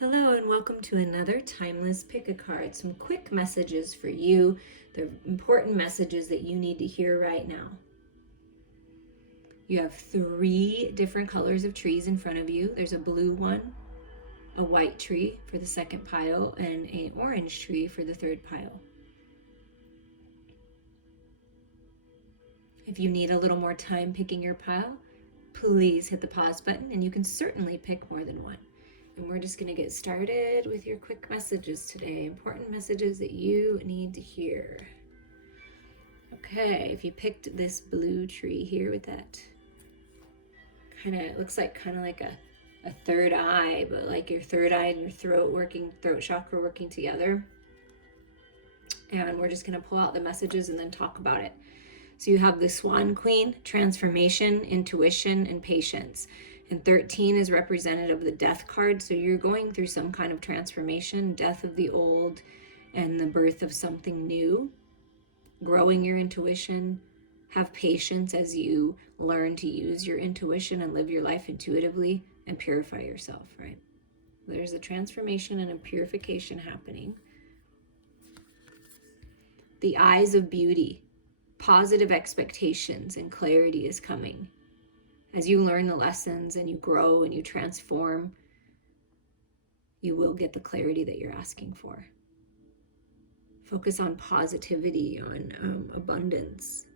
Hello and welcome to another Timeless Pick a Card. Some quick messages for you. They're important messages that you need to hear right now. You have 3 different colors of trees in front of you. There's a blue one, a white tree for the second pile, and an orange tree for the third pile. If you need a little more time picking your pile, please hit the pause button and you can certainly pick more than one. And we're just going to get started with your quick messages today. Important messages that you need to hear. Okay, if you picked this blue tree here with that it looks like a third eye, but like your third eye and your throat chakra working together. And we're just going to pull out the messages and then talk about it. So you have the Swan Queen, transformation, intuition, and patience. And 13 is representative of the Death card. So you're going through some kind of transformation, death of the old and the birth of something new, growing your intuition. Have patience as you learn to use your intuition and live your life intuitively and purify yourself, right? There's a transformation and a purification happening. The eyes of beauty, positive expectations and clarity is coming. As you learn the lessons and you grow and you transform, you will get the clarity that you're asking for. Focus on positivity, on abundance,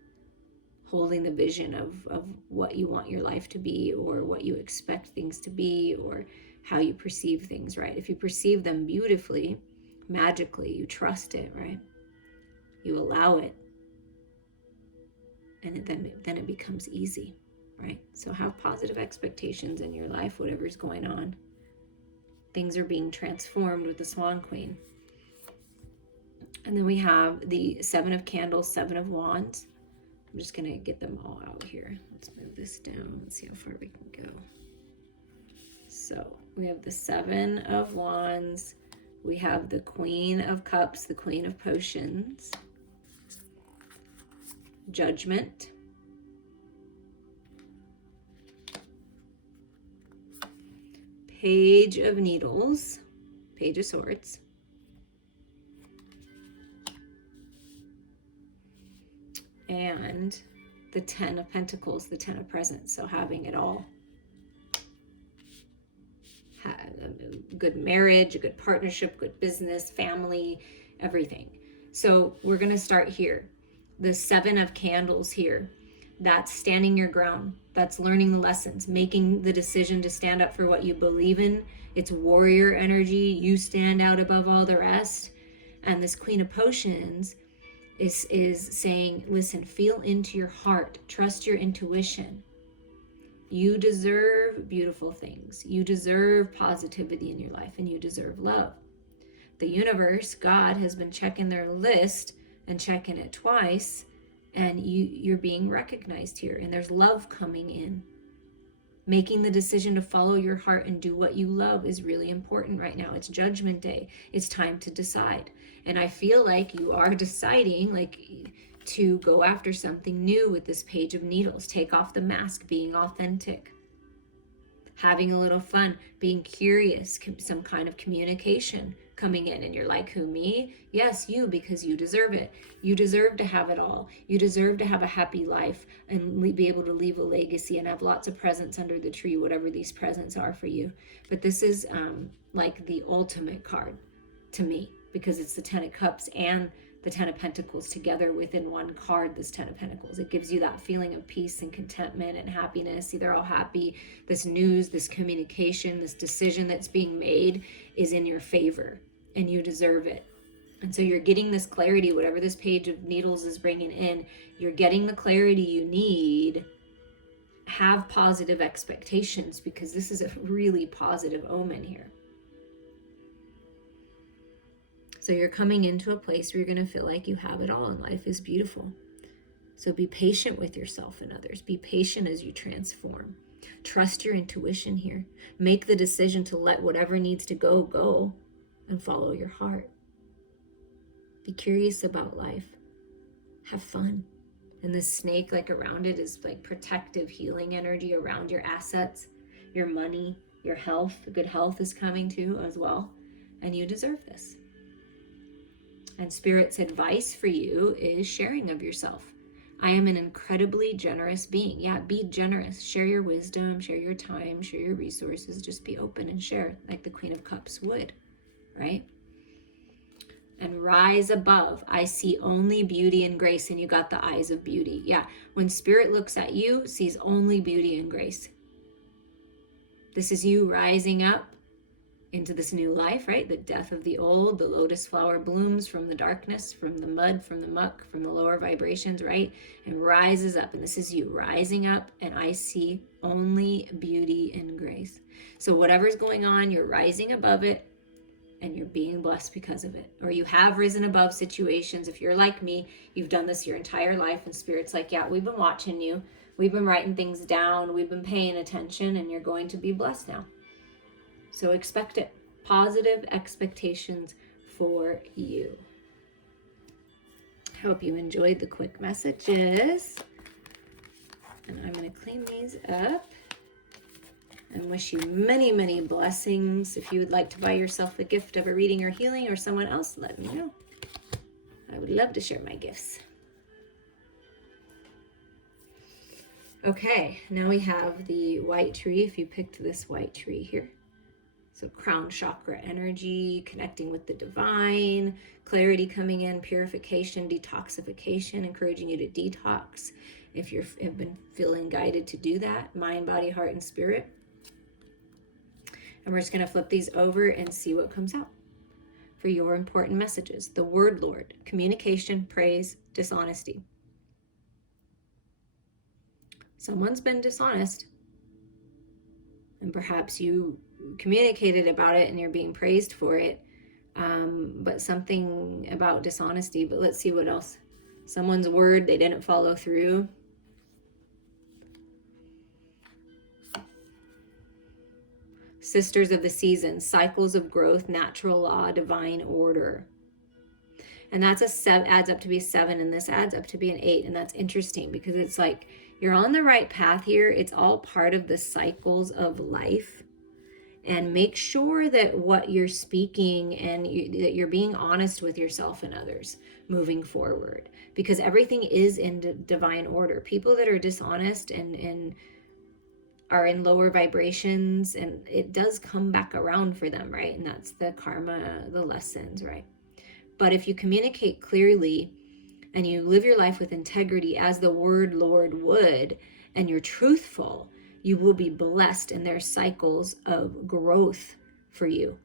holding the vision of what you want your life to be or what you expect things to be or how you perceive things, right? If you perceive them beautifully, magically, you trust it, right? You allow it, and then it becomes easy. Right? So have positive expectations in your life, whatever's going on. Things are being transformed with the Swan Queen. And then we have the 7 of Candles, 7 of Wands. I'm just going to get them all out here. Let's move this down. Let's see how far we can go. So we have the 7 of Wands. We have the Queen of Cups, the Queen of Potions. Judgment. Page of Needles, Page of Swords, and the 10 of Pentacles, the 10 of Presents. So having it all. A good marriage, a good partnership, good business, family, everything. So we're going to start here. The 7 of Candles here. That's standing your ground. That's learning the lessons, making the decision to stand up for what you believe in. It's warrior energy. You stand out above all the rest. And this Queen of Potions is saying, listen, feel into your heart. Trust your intuition. You deserve beautiful things. You deserve positivity in your life, and you deserve love. The universe, God, has been checking their list and checking it twice. And you're being recognized here, and there's love coming in. Making the decision to follow your heart and do what you love is really important right now. It's Judgment Day. It's time to decide. And I feel like you are deciding to go after something new with this Page of Needles. Take off the mask, being authentic. Having a little fun, being curious, some kind of communication coming in. And you're like, who, me? Yes, you, because you deserve it. You deserve to have it all. You deserve to have a happy life and be able to leave a legacy and have lots of presents under the tree, whatever these presents are for you. But this is like the ultimate card to me, because it's the 10 of Cups and the 10 of Pentacles together within one card, this 10 of Pentacles. It gives you that feeling of peace and contentment and happiness. See, they're all happy. This news, this communication, this decision that's being made is in your favor, and you deserve it. And so you're getting this clarity, whatever this Page of Needles is bringing in, you're getting the clarity you need. Have positive expectations, because this is a really positive omen here. So you're coming into a place where you're going to feel like you have it all and life is beautiful. So be patient with yourself and others. Be patient as you transform. Trust your intuition here. Make the decision to let whatever needs to go, go, and follow your heart. Be curious about life. Have fun. And this snake around it is protective healing energy around your assets, your money, Your health, good health is coming too as well. And you deserve this. And Spirit's advice for you is sharing of yourself. I am an incredibly generous being. Yeah, be generous. Share your wisdom, share your time, share your resources. Just be open and share like the Queen of Cups would, right? And rise above. I see only beauty and grace, and you got the eyes of beauty. Yeah, when Spirit looks at you, sees only beauty and grace. This is you rising up into this new life, right? The death of the old, the lotus flower blooms from the darkness, from the mud, from the muck, from the lower vibrations, right? And rises up. And this is you rising up, and I see only beauty and grace. So whatever's going on, you're rising above it, and you're being blessed because of it. Or you have risen above situations. If you're like me, you've done this your entire life, and Spirit's like, yeah, we've been watching you. We've been writing things down. We've been paying attention, and you're going to be blessed now. So expect it. Positive expectations for you. Hope you enjoyed the quick messages. And I'm going to clean these up and wish you many, many blessings. If you would like to buy yourself a gift of a reading or healing, or someone else, let me know. I would love to share my gifts. Okay, now we have the white tree. If you picked this white tree here. So crown chakra energy, connecting with the divine, clarity coming in, purification, detoxification, encouraging you to detox if you have been feeling guided to do that, mind, body, heart, and spirit. And we're just going to flip these over and see what comes out for your important messages. The word Lord, communication, praise, dishonesty. Someone's been dishonest, and perhaps you communicated about it and you're being praised for it, but something about dishonesty. But let's see what else. Someone's word they didn't follow through. Sisters of the seasons, cycles of growth, natural law, divine order. And that's adds up to be a 7, and this adds up to be an 8. And that's interesting because it's like you're on the right path here. It's all part of the cycles of life. And make sure that what you're speaking and that you're being honest with yourself and others moving forward, because everything is in divine order. People that are dishonest and are in lower vibrations, and it does come back around for them, right? And that's the karma, the lessons, right? But if you communicate clearly and you live your life with integrity as the word Lord would, and you're truthful, you will be blessed, and there's cycles of growth for you.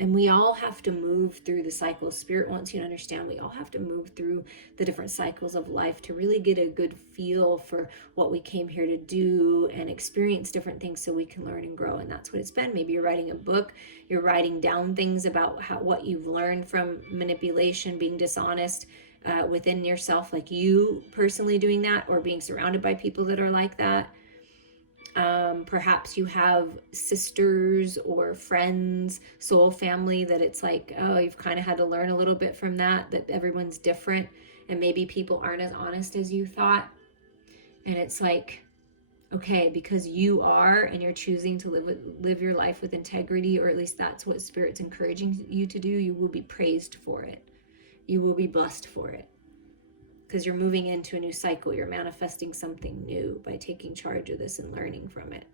And we all have to move through the cycles. Spirit wants you to understand we all have to move through the different cycles of life to really get a good feel for what we came here to do and experience different things so we can learn and grow. And that's what it's been. Maybe you're writing a book, you're writing down things about what you've learned from manipulation, being dishonest, within yourself, like you personally doing that or being surrounded by people that are like that. Perhaps you have sisters or friends, soul family, that it's like, oh, you've kind of had to learn a little bit from that everyone's different and maybe people aren't as honest as you thought. And it's like, okay, because you are and you're choosing to live your life with integrity, or at least that's what Spirit's encouraging you to do, you will be praised for it. You will be blessed for it. Because you're moving into a new cycle. You're manifesting something new by taking charge of this and learning from it.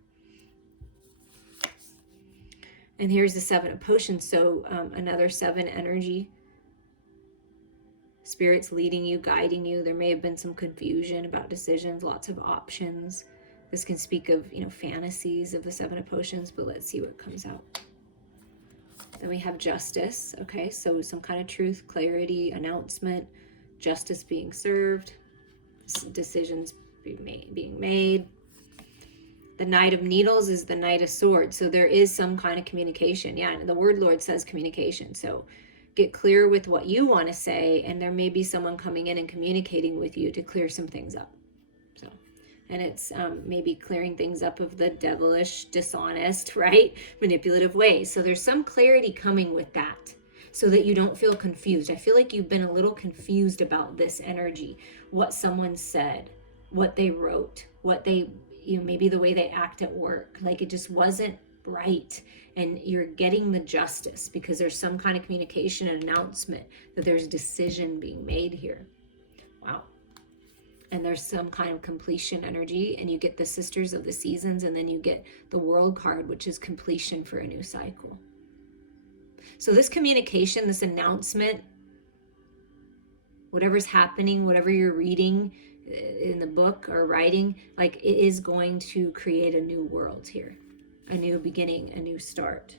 And here's the 7 of potions. So another 7 energy. Spirit's leading you, guiding you. There may have been some confusion about decisions, lots of options. This can speak of, fantasies of the 7 of potions, but let's see what comes out. Then we have justice. Okay, so some kind of truth, clarity, announcement, justice being served, decisions being made. The Knight of Needles is the Knight of Swords. So there is some kind of communication. Yeah, and the word Lord says communication. So get clear with what you want to say, and there may be someone coming in and communicating with you to clear some things up. So, and it's maybe clearing things up of the devilish, dishonest, right, manipulative ways. So there's some clarity coming with that, so that you don't feel confused. I feel like you've been a little confused about this energy, what someone said, what they wrote, what they maybe the way they act at work, like it just wasn't right, and you're getting the justice because there's some kind of communication and announcement that there's a decision being made here. Wow. And there's some kind of completion energy, and you get the Sisters of the Seasons, and then you get the World card, which is completion for a new cycle. So this communication, this announcement, whatever's happening, whatever you're reading in the book or writing, like it is going to create a new world here, a new beginning, a new start.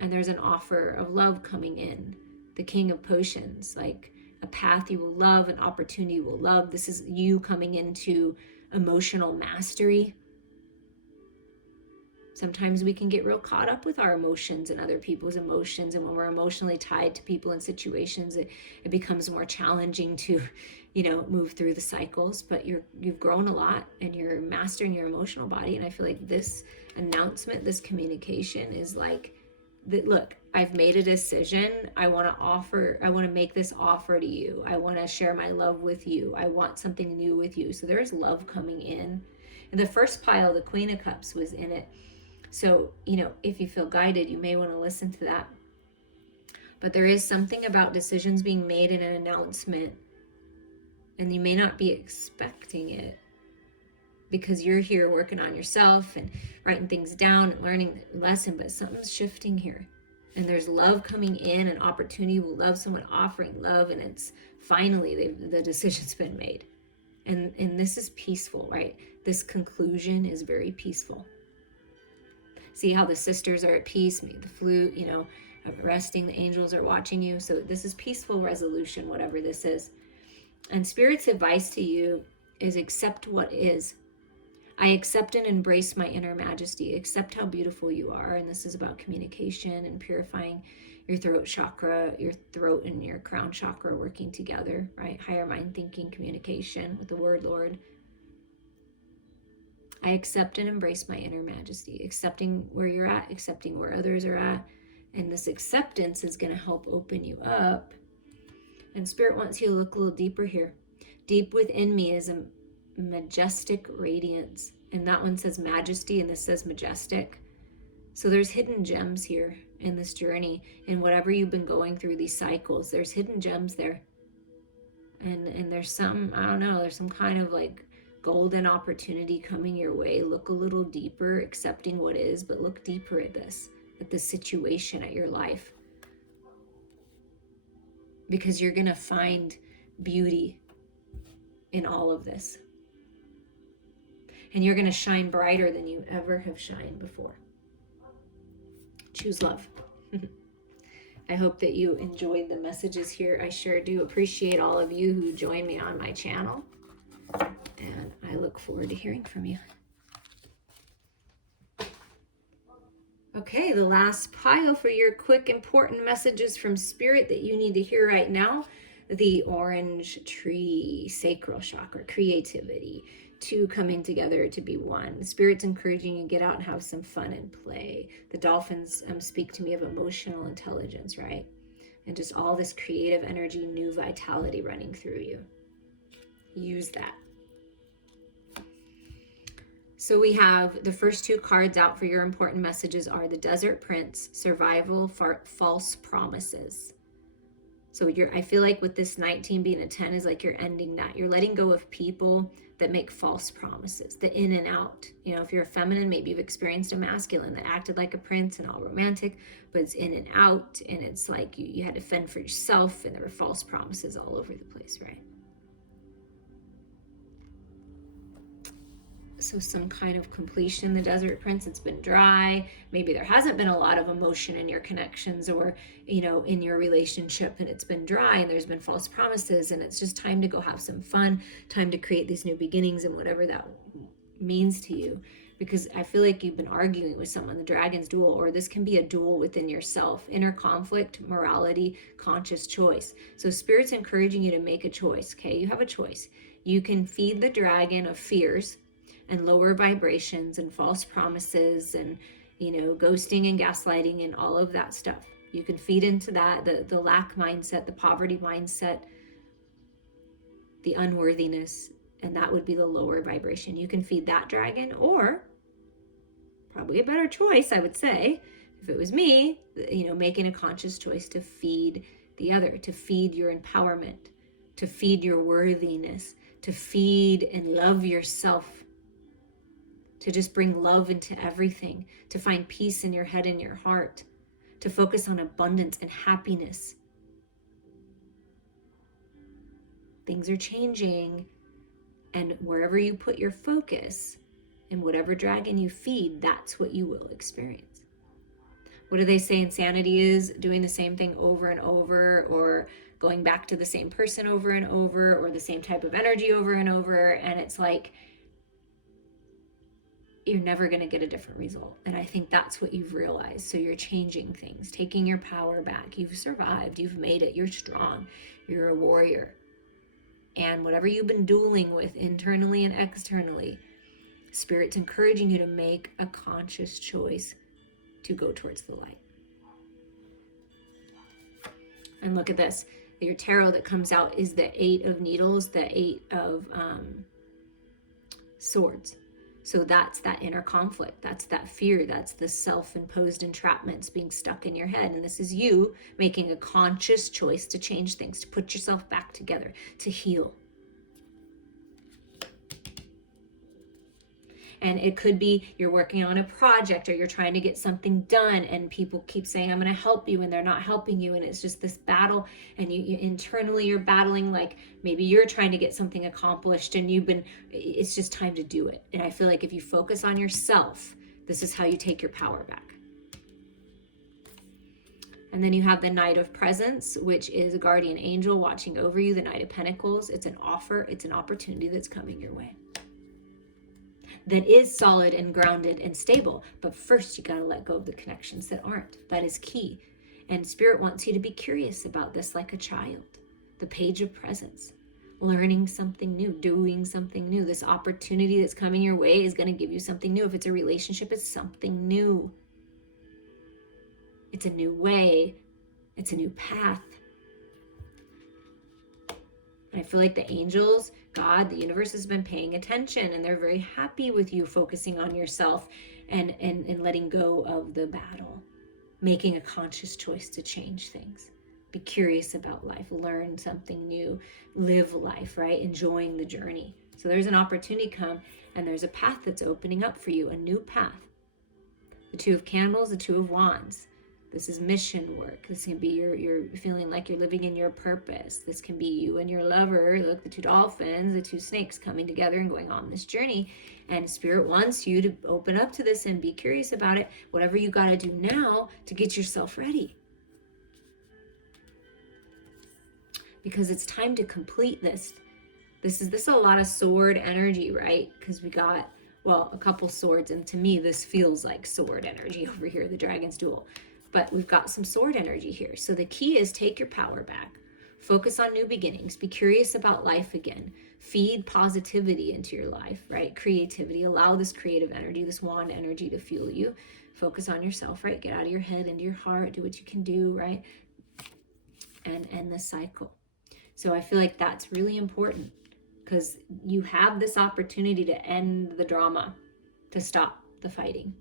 And there's an offer of love coming in, the King of Potions, like a path you will love, an opportunity you will love. This is you coming into emotional mastery. Sometimes we can get real caught up with our emotions and other people's emotions. And when we're emotionally tied to people and situations, it becomes more challenging to, move through the cycles. But you've grown a lot and you're mastering your emotional body. And I feel like this announcement, this communication is like, look, I've made a decision. I want to make this offer to you. I want to share my love with you. I want something new with you. So there's love coming in. And the first pile, the Queen of Cups, was in it. So, if you feel guided, you may want to listen to that. But there is something about decisions being made in an announcement, and you may not be expecting it because you're here working on yourself and writing things down and learning the lesson, but something's shifting here. And there's love coming in, an opportunity will love, someone offering love, and it's finally the decision's been made. And this is peaceful, right? This conclusion is very peaceful. See how the sisters are at peace, the flute, resting, the angels are watching you. So this is peaceful resolution, whatever this is. And Spirit's advice to you is accept what is. I accept and embrace my inner majesty. Accept how beautiful you are. And this is about communication and purifying your throat chakra, your throat and your crown chakra working together, right? Higher mind thinking, communication with the word Lord. I accept and embrace my inner majesty, accepting where you're at, accepting where others are at. And this acceptance is going to help open you up. And Spirit wants you to look a little deeper here. Deep within me is a majestic radiance. And that one says majesty, and this says majestic. So there's hidden gems here in this journey. In whatever you've been going through, these cycles, there's hidden gems there. And there's some, there's some kind of like golden opportunity coming your way. Look a little deeper, accepting what is, but look deeper at this situation, at your life. Because you're going to find beauty in all of this. And you're going to shine brighter than you ever have shined before. Choose love. I hope that you enjoyed the messages here. I sure do appreciate all of you who join me on my channel. And I look forward to hearing from you. Okay, the last pile for your quick, important messages from Spirit that you need to hear right now. The orange tree, sacral chakra, creativity, two coming together to be one. Spirit's encouraging you to get out and have some fun and play. The dolphins speak to me of emotional intelligence, right? And just all this creative energy, new vitality running through you. Use that. So we have the first two cards out for your important messages are the Desert Prince, Survival, False Promises. So I feel like with this 19 being a 10 is like you're ending that. You're letting go of people that make false promises, the in and out. If you're a feminine, maybe you've experienced a masculine that acted like a prince and all romantic, but it's in and out. And it's like you had to fend for yourself, and there were false promises all over the place, right? So some kind of completion, the Desert Prince, it's been dry. Maybe there hasn't been a lot of emotion in your connections or, in your relationship, and it's been dry and there's been false promises, and it's just time to go have some fun, time to create these new beginnings and whatever that means to you. Because I feel like you've been arguing with someone, the Dragon's duel, or this can be a duel within yourself, inner conflict, morality, conscious choice. So Spirit's encouraging you to make a choice, okay? You have a choice. You can feed the dragon of fears and lower vibrations and false promises and, ghosting and gaslighting and all of that stuff. You can feed into that, the lack mindset, the poverty mindset, the unworthiness, And that would be the lower vibration. You can feed that dragon, or probably a better choice, I would say, if it was me, making a conscious choice to feed the other, to feed your empowerment, to feed your worthiness, to feed and love yourself, to just bring love into everything, to find peace in your head and your heart, to focus on abundance and happiness. Things are changing, and wherever you put your focus and whatever dragon you feed, that's what you will experience. What do they say insanity is? Doing the same thing over and over, or going back to the same person over and over, or the same type of energy over and over. And it's like, you're never going to get a different result. And I think that's what you've realized. So you're changing things, taking your power back. You've survived. You've made it. You're strong. You're a warrior. And whatever you've been dueling with internally and externally, Spirit's encouraging you to make a conscious choice to go towards the light. And look at this. Your tarot that comes out is the 8 of needles, the 8 of swords. So that's that inner conflict. That's that fear. That's the self-imposed entrapments being stuck in your head. And this is you making a conscious choice to change things, to put yourself back together, to heal. And it could be you're working on a project, or you're trying to get something done, and people keep saying, I'm going to help you, and they're not helping you. And it's just this battle, and you internally you're battling, like maybe you're trying to get something accomplished, and it's just time to do it. And I feel like if you focus on yourself, this is how you take your power back. And then you have the Knight of Presence, which is a guardian angel watching over you. The Knight of Pentacles, it's an offer, it's an opportunity that's coming your way, that is solid and grounded and stable. But first you got to let go of the connections that aren't. That is key. And Spirit wants you to be curious about this like a child. The Page of Presence, learning something new, doing something new. This opportunity that's coming your way is going to give you something new. If it's a relationship, it's something new. It's a new way. It's a new path. And I feel like the angels, God, the universe has been paying attention, and they're very happy with you focusing on yourself and letting go of the battle, making a conscious choice to change things. Be curious about life, learn something new, live life, right? Enjoying the journey. So there's an opportunity come, and there's a path that's opening up for you, a new path. The 2 of Candles, the 2 of Wands. This is mission work. This can be you're feeling like you're living in your purpose. This can be you and your lover. Look, the 2 dolphins, the 2 snakes coming together and going on this journey. And Spirit wants you to open up to this and be curious about it. Whatever you got to do now to get yourself ready. Because it's time to complete this. This is a lot of sword energy, right? Because we got, a couple swords. And to me, this feels like sword energy over here, the Dragon's Duel. But we've got some sword energy here. So the key is take your power back. Focus on new beginnings. Be curious about life again. Feed positivity into your life, right? Creativity. Allow this creative energy, this wand energy to fuel you. Focus on yourself, right? Get out of your head, into your heart. Do what you can do, right? And end the cycle. So I feel like that's really important, because you have this opportunity to end the drama, to stop the fighting.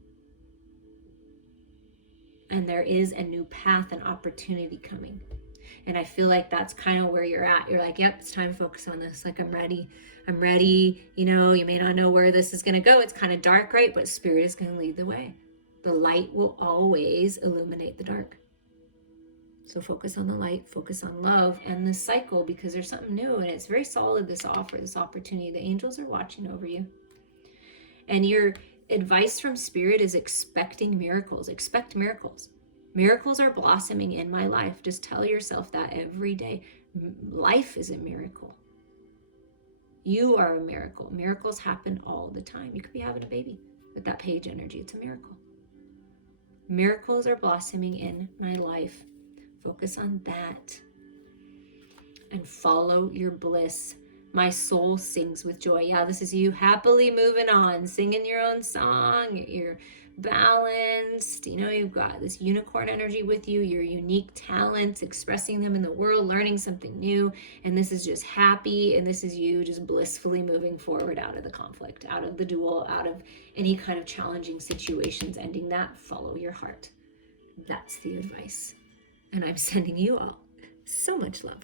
And there is a new path and opportunity coming. And I feel like that's kind of where you're at. You're like, yep, it's time to focus on this. Like, I'm ready. You may not know where this is going to go. It's kind of dark, right? But Spirit is going to lead the way. The light will always illuminate the dark. So focus on the light, focus on love and the cycle, because there's something new, and it's very solid, this offer, this opportunity. The angels are watching over you. And your advice from Spirit is expecting miracles. Expect miracles. Miracles are blossoming in my life. Just tell yourself that every day. Life is a miracle. You are a miracle. Miracles happen all the time. You could be having a baby with that page energy. It's a miracle. Miracles are blossoming in my life. Focus on that and follow your bliss. My soul sings with joy. Yeah, this is you happily moving on, singing your own song. You're balanced. You know, you've got this unicorn energy with you, your unique talents, expressing them in the world, learning something new. And this is just happy. And this is you just blissfully moving forward out of the conflict, out of the duel, out of any kind of challenging situations. Ending that, follow your heart. That's the advice. And I'm sending you all so much love.